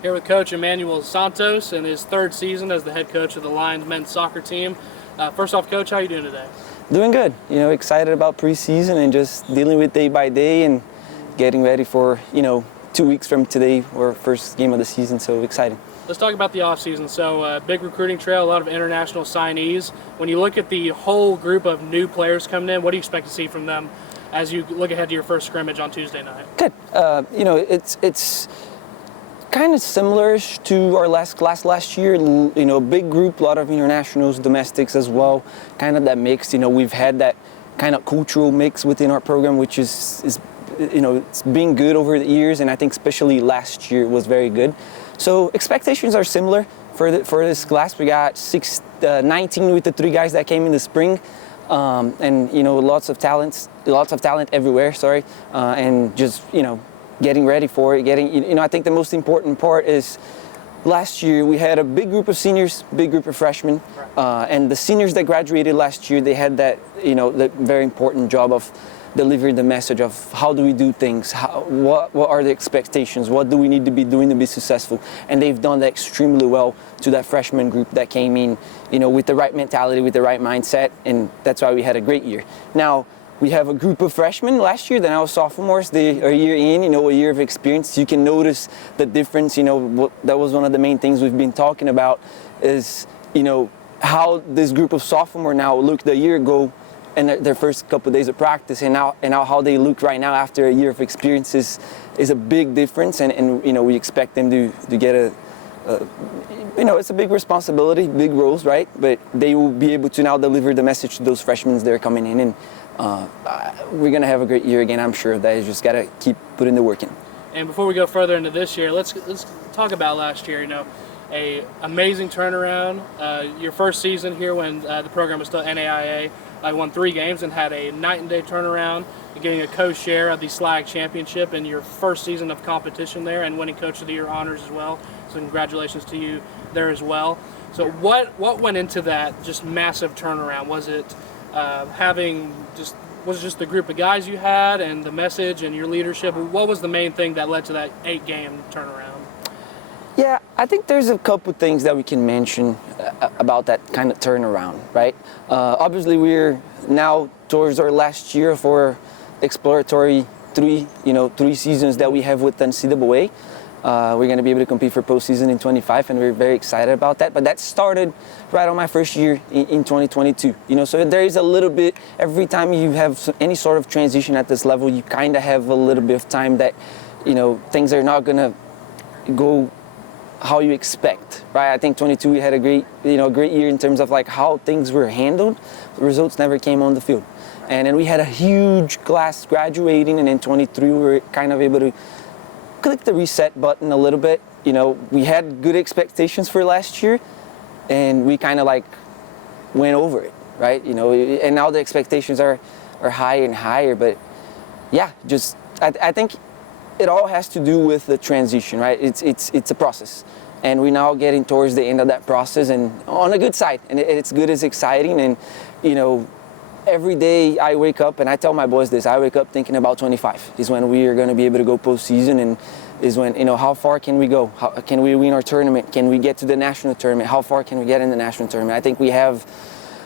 Here with Coach Emmanuel Santos in his third season as the head coach of the Lions men's soccer team. First off, Coach, how are you doing today? Doing good. Excited about preseason and just dealing with day by day and getting ready for, 2 weeks from today, our first game of the season, so excited. Let's talk about the offseason. So, big recruiting trail, a lot of international signees. When you look at the whole group of new players coming in, what do you expect to see from them as you look ahead to your first scrimmage on Tuesday night? Good. It's kind of similar to our last class last year. Big group, a lot of internationals, domestics as well. Kind of that mix. We've had that kind of cultural mix within our program, which is it's been good over the years, and I think especially last year was very good. So expectations are similar for this class. We got 19 with the 3 guys that came in the spring, and lots of talent everywhere. And just getting ready for it. I think the most important part is last year we had a big group of seniors, big group of freshmen, and the seniors that graduated last year, they had that the very important job of delivering the message of how do we do things, what are the expectations, what do we need to be doing to be successful, and they've done that extremely well to that freshman group that came in, with the right mentality, with the right mindset, and that's why we had a great year. Now, we have a group of freshmen last year, then our sophomores, they are a year in, a year of experience. You can notice the difference, that was one of the main things we've been talking about is, how this group of sophomore now looked a year ago and their first couple of days of practice and now how they look right now after a year of experiences is a big difference, and we expect them to get it's a big responsibility, big roles, right? But they will be able to now deliver the message to those freshmen that are coming in, and we're going to have a great year again, I'm sure of that. You just got to keep putting the work in. And before we go further into this year, let's talk about last year. A amazing turnaround. Your first season here when the program was still NAIA, I won 3 games and had a night and day turnaround, getting a co-share of the SLAG championship in your first season of competition there, and winning Coach of the Year honors as well. So congratulations to you there as well. So what went into that just massive turnaround? Was it was it just the group of guys you had and the message and your leadership? What was the main thing that led to that 8-game turnaround? Yeah, I think there's a couple things that we can mention about that kind of turnaround, right? Obviously, we're now towards our last year for exploratory 3 seasons that we have with NCAA. We're going to be able to compete for postseason in 25, and we're very excited about that. But that started right on my first year in 2022. So there is a little bit, every time you have any sort of transition at this level, you kind of have a little bit of time that, things are not going to go how you expect, right? I think 22 we had a great year in terms of like how things were handled. The results never came on the field, and then we had a huge class graduating, and in 23 we were kind of able to click the reset button a little bit. We had good expectations for last year, and we kind of like went over it, right? And now the expectations are higher and higher, but yeah, I think it all has to do with the transition, right? It's a process, and we're now getting towards the end of that process, and on a good side, and it's good, it's exciting, and every day I wake up, and I tell my boys this, I wake up thinking about 25 is when we are going to be able to go postseason, and is when, how far can we go? How can we win our tournament? Can we get to the national tournament? How far can we get in the national tournament? I think we have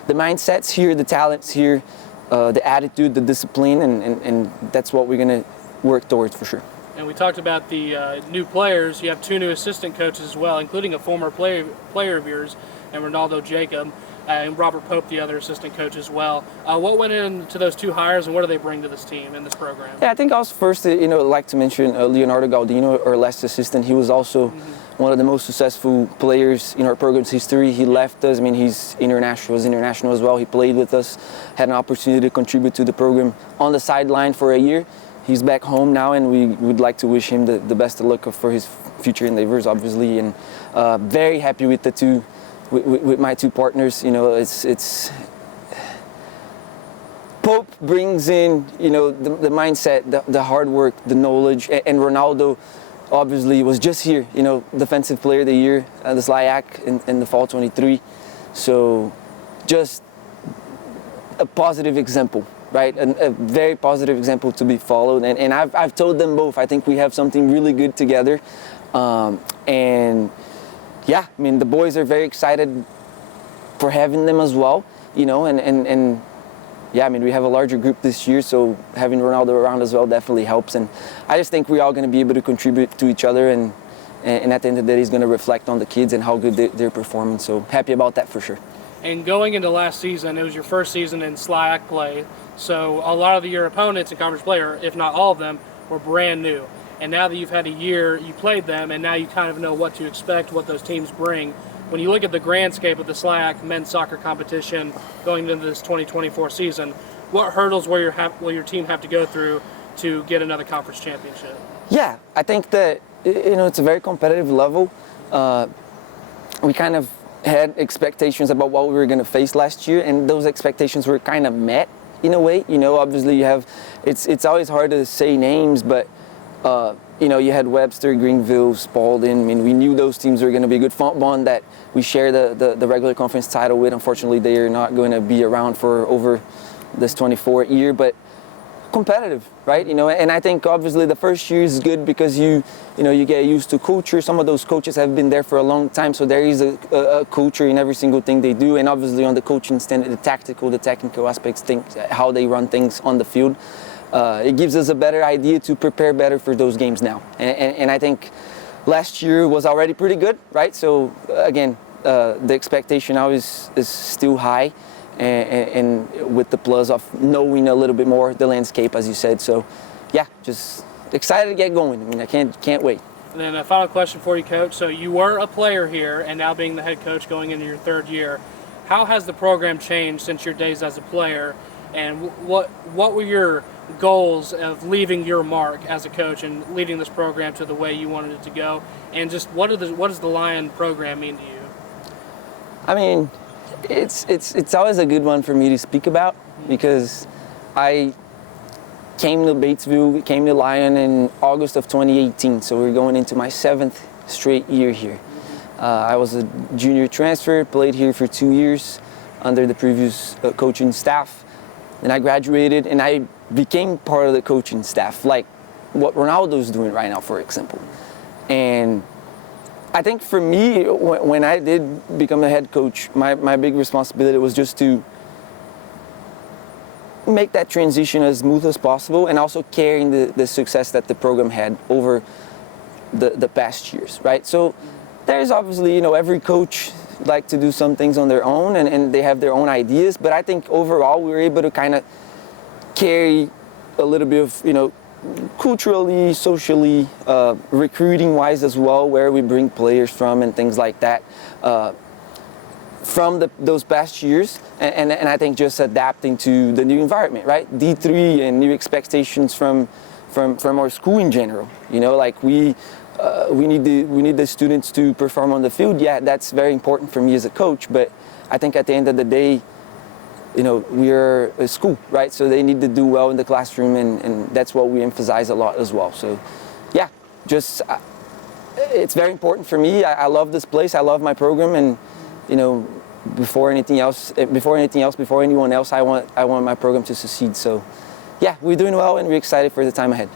the mindsets here, the talents here, the attitude, the discipline, and that's what we're going to work towards for sure. And we talked about the new players. You have 2 new assistant coaches as well, including a former player of yours, and Ronaldo Jacob, and Robert Pope, the other assistant coach as well. What went into those 2 hires, and what do they bring to this team and this program? Yeah, I think I was first, like to mention Leonardo Galdino, our last assistant. He was also one of the most successful players in our program's history. He left us. He's international as well. He played with us, had an opportunity to contribute to the program on the sideline for a year. He's back home now, and we would like to wish him the best of luck for his future endeavors, obviously. And very happy with the 2, with my 2 partners. It's Pope brings in, the mindset, the hard work, the knowledge, and Ronaldo obviously was just here, Defensive Player of the Year at the SLAG in the fall 23. So just a positive example, right? A very positive example to be followed. And I've told them both, I think we have something really good together. And yeah, I mean, the boys are very excited for having them as well, and yeah, I mean, we have a larger group this year, so having Ronaldo around as well definitely helps. And I just think we're all going to be able to contribute to each other, and at the end of the day, he's going to reflect on the kids and how good they're performing. So happy about that for sure. And going into last season, it was your first season in SLAC play, so a lot of your opponents in conference play, or if not all of them, were brand new. And now that you've had a year, you played them, and now you kind of know what to expect, what those teams bring. When you look at the grandscape of the SLAC men's soccer competition going into this 2024 season, what hurdles will your team have to go through to get another conference championship? Yeah, I think that it's a very competitive level. We kind of had expectations about what we were going to face last year, and those expectations were kind of met in a way. Obviously you have, it's always hard to say names, but you had Webster, Greenville, Spalding. I mean, we knew those teams were going to be good. Fontbonne, that we share the regular conference title with. Unfortunately, they are not going to be around for over this 24 year, but competitive, right? And I think obviously the first year is good because you get used to culture. Some of those coaches have been there for a long time, so there is a culture in every single thing they do. And obviously on the coaching stand, the technical aspects, how they run things on the field. It gives us a better idea to prepare better for those games now. And I think last year was already pretty good, right? So again, the expectation now is still high, and with the plus of knowing a little bit more the landscape, as you said. So yeah, just excited to get going. I mean, I can't wait. And then a final question for you, Coach. So you were a player here, and now being the head coach going into your third year, how has the program changed since your days as a player? And what were your goals of leaving your mark as a coach and leading this program to the way you wanted it to go? And just what does the Lyon program mean to you? I mean, it's always a good one for me to speak about because I came to Batesville, came to Lyon in August of 2018. So we're going into my 7th straight year here. I was a junior transfer, played here for 2 years under the previous coaching staff. Then I graduated and I became part of the coaching staff, like what Ronaldo's doing right now, for example. And I think for me, when I did become a head coach, my big responsibility was just to make that transition as smooth as possible and also carrying the success that the program had over the past years, right? So there's obviously, every coach like to do some things on their own and they have their own ideas, but I think overall we were able to kind of carry a little bit of, culturally, socially, recruiting wise as well, where we bring players from and things like that from those past years, and I think just adapting to the new environment, right? D3 and new expectations from our school in general. Like we need the students to perform on the field. Yeah, that's very important for me as a coach, but I think at the end of the day, we're a school, right? So they need to do well in the classroom, and that's what we emphasize a lot as well. So yeah, it's very important for me. I love this place. I love my program, and before anything else, before anyone else, I want my program to succeed. So yeah, we're doing well and we're excited for the time ahead.